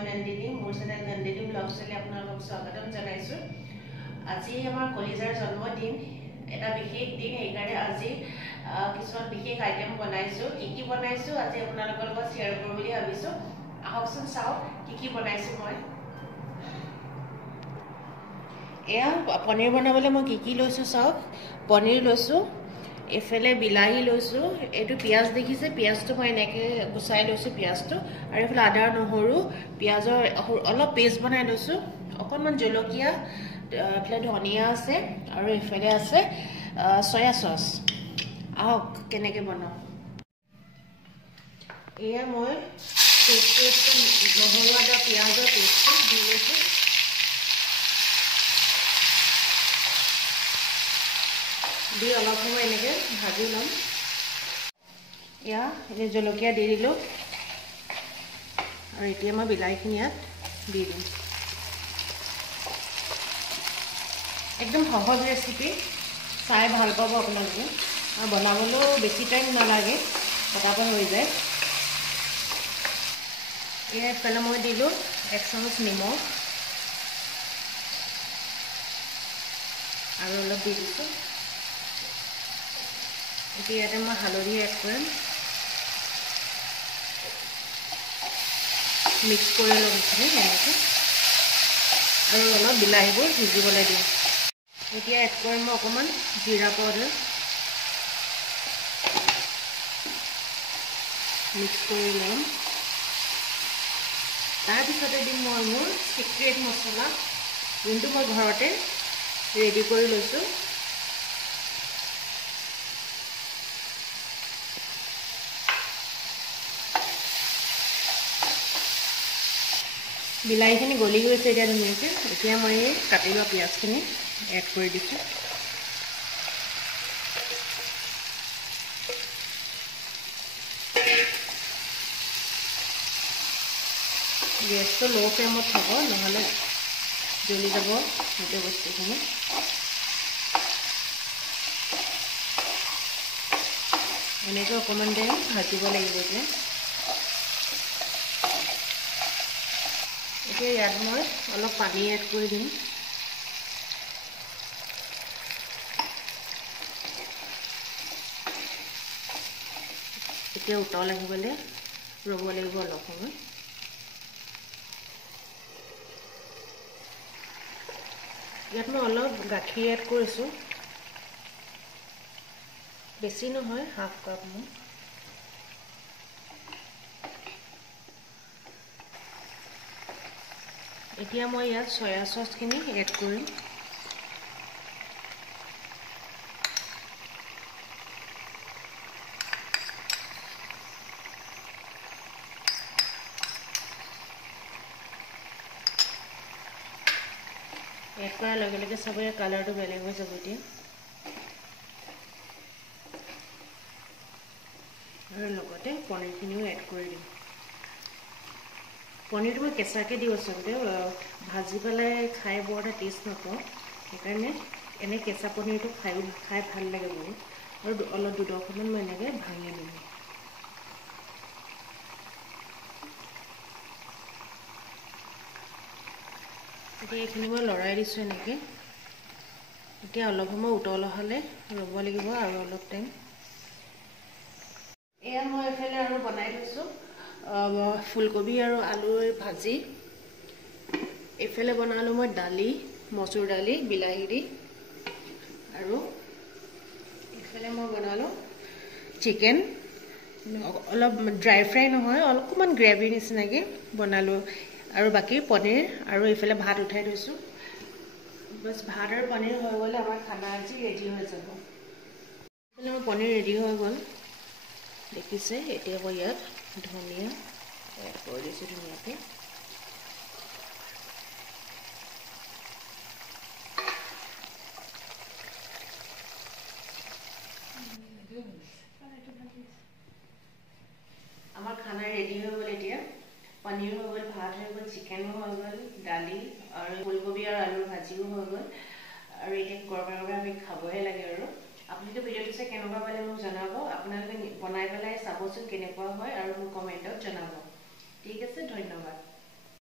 মই নন্দিনী মোৰ চেনেল নন্দিনী ব্লগছলৈ আপোনালোকক স্বাগতম জনাইছো। আজি আমাৰ কলিজাৰ জন্মদিন, এটা বিশেষ দিন। এইকাৰণে আজি কিছুমান বিশেষ আইটেম বনাইছো। কি বনাইছো আজি আপোনালোকৰ লগত শ্বেয়াৰ কৰোঁ বুলি ভাবিছো। আহকচোন চাওক কি বনাইছো মই। এয়া পনীৰ বনাবলৈ মই কি লৈছো চাওক। পনীৰ লৈছো, এফালে বিলাহী লৈছো, এইটো পিঁয়াজ দেখিছে, পিঁয়াজটো মই এনেকৈ গুচাই লৈছো পিঁয়াজটো, আৰু এইফালে আদা নহৰু পিঁয়াজৰ অলপ পেষ্ট বনাই লৈছো, অকণমান জলকীয়া, এইফালে ধনিয়া আছে, আৰু এইফালে আছে চয়া চচ। আহক কেনেকৈ বনাওঁ। এয়া মই নহৰু আদা পিঁয়াজৰ পেষ্টটো দি লৈছো। দি অলপ সময় এনেকৈ ভাজি ল'ম। এয়া এনে জলকীয়া দি দিলোঁ, আৰু এতিয়া মই বিলাহীখিনি ইয়াত দি দিম। একদম সহজ ৰেচিপি, চাই ভাল পাব আপোনালোকে, আৰু বনাবলৈও বেছি টাইম নালাগে, পটাপট হৈ যায়। এয়া এইফালে মই দিলোঁ 1 চামুচ নিমখ, আৰু অলপ দি দিছোঁ। এতিয়া ইয়াতে মই হালধি এড কৰিম, মিক্স কৰি ল'ম এইখিনি এনেকৈ, আৰু অলপ বিলাহীবোৰ সিজিবলৈ দিম। এতিয়া এড কৰিম মই অকণমান জিৰা পাউডাৰ, মিক্স কৰি ল'ম। তাৰপিছতে দিম মই মোৰ চিক্ৰেট মছলা, যোনটো মই ঘৰতে ৰেডি কৰি লৈছোঁ। বিলাহীখিনি গলি গৈছে এতিয়া ধুনীয়াকৈ। এতিয়া মই এই কাটি লোৱা পিঁয়াজখিনি এড কৰি দিছোঁ। গেছটো ল' ফ্লেমত থ'ব, নহ'লে জ্বলি যাব গোটেই বস্তুখিনি। এনেকৈ অকণমান টাইম ভাজিব লাগিব। এতিয়া ইয়াত মই অলপ পানী এড কৰি দিম। এতিয়া উতল আহিবলৈ ৰ'ব লাগিব অলপ সময়। ইয়াত মই অলপ গাখীৰ এড কৰিছোঁ, বেছি নহয়, হাফ কাপ মই। এতিয়া মই ইয়াত চয়া চচখিনি এড কৰিম। এড কৰাৰ লগে লগে চবৰে কালাৰটো বেলেগ হৈ যাব এতিয়া। আৰু লগতে পনীৰখিনিও এড কৰি দিম। পনীৰটো মই কেঁচাকৈ দিওঁ, আচলতে ভাজি পেলাই খাই বৰ এটা টেষ্ট নাপাওঁ, সেইকাৰণে এনেই কেঁচা পনীৰটো খাই ভাল লাগে বহুত। আৰু অলপ 2-10মান মই এনেকৈ ভাঙি দিম। এতিয়া এইখিনি মই লৰাই দিছোঁ এনেকৈ। এতিয়া অলপ সময় উতল হ'লে ৰ'ব লাগিব আৰু অলপ টাইম। এয়া মই এইফালে আৰু বনাই থৈছোঁ ফুলকবি আৰু আলুৰ ভাজি। এইফালে বনালোঁ মই দালি, মচুৰ দালি বিলাহী দি, আৰু এইফালে মই বনালোঁ চিকেন। অলপ ড্ৰাই ফ্ৰাই নহয়, অলপমান গ্ৰেভি নিচিনাকৈ বনালোঁ, আৰু বাকী পনীৰ, আৰু এইফালে ভাত উঠাই থৈছোঁ। বছ ভাত আৰু পনীৰ হৈ গ'লে আমাৰ খানা আজি ৰেডি হৈ যাব। এইফালে মোৰ পনীৰ ৰেডি হৈ গ'ল, দেখিছে। এতিয়া মই ইয়াত ধনিয়া এড কৰি দিছোঁ ধুনীয়াকৈ। আমাৰ খানা ৰেডি হৈ গ'ল। এতিয়া পনীৰ হৈ গ'ল, ভাত হৈ গ'ল, চিকেনো হৈ গ'ল, দালি আৰু ফুলকবি আৰু আলুৰ ভাজিও হৈ গ'ল, আৰু এতিয়া গৰমে গৰমে আমি খাবহে লাগে। আৰু আপোনালোকে ভিডিঅ'টো চাই কেনেকুৱা পালে মোক জনাব। আপোনালোকে বনাই পেলাই চাবচোন কেনেকুৱা হয়, আৰু মোক কমেণ্টত জনাব। ঠিক আছে, ধন্যবাদ।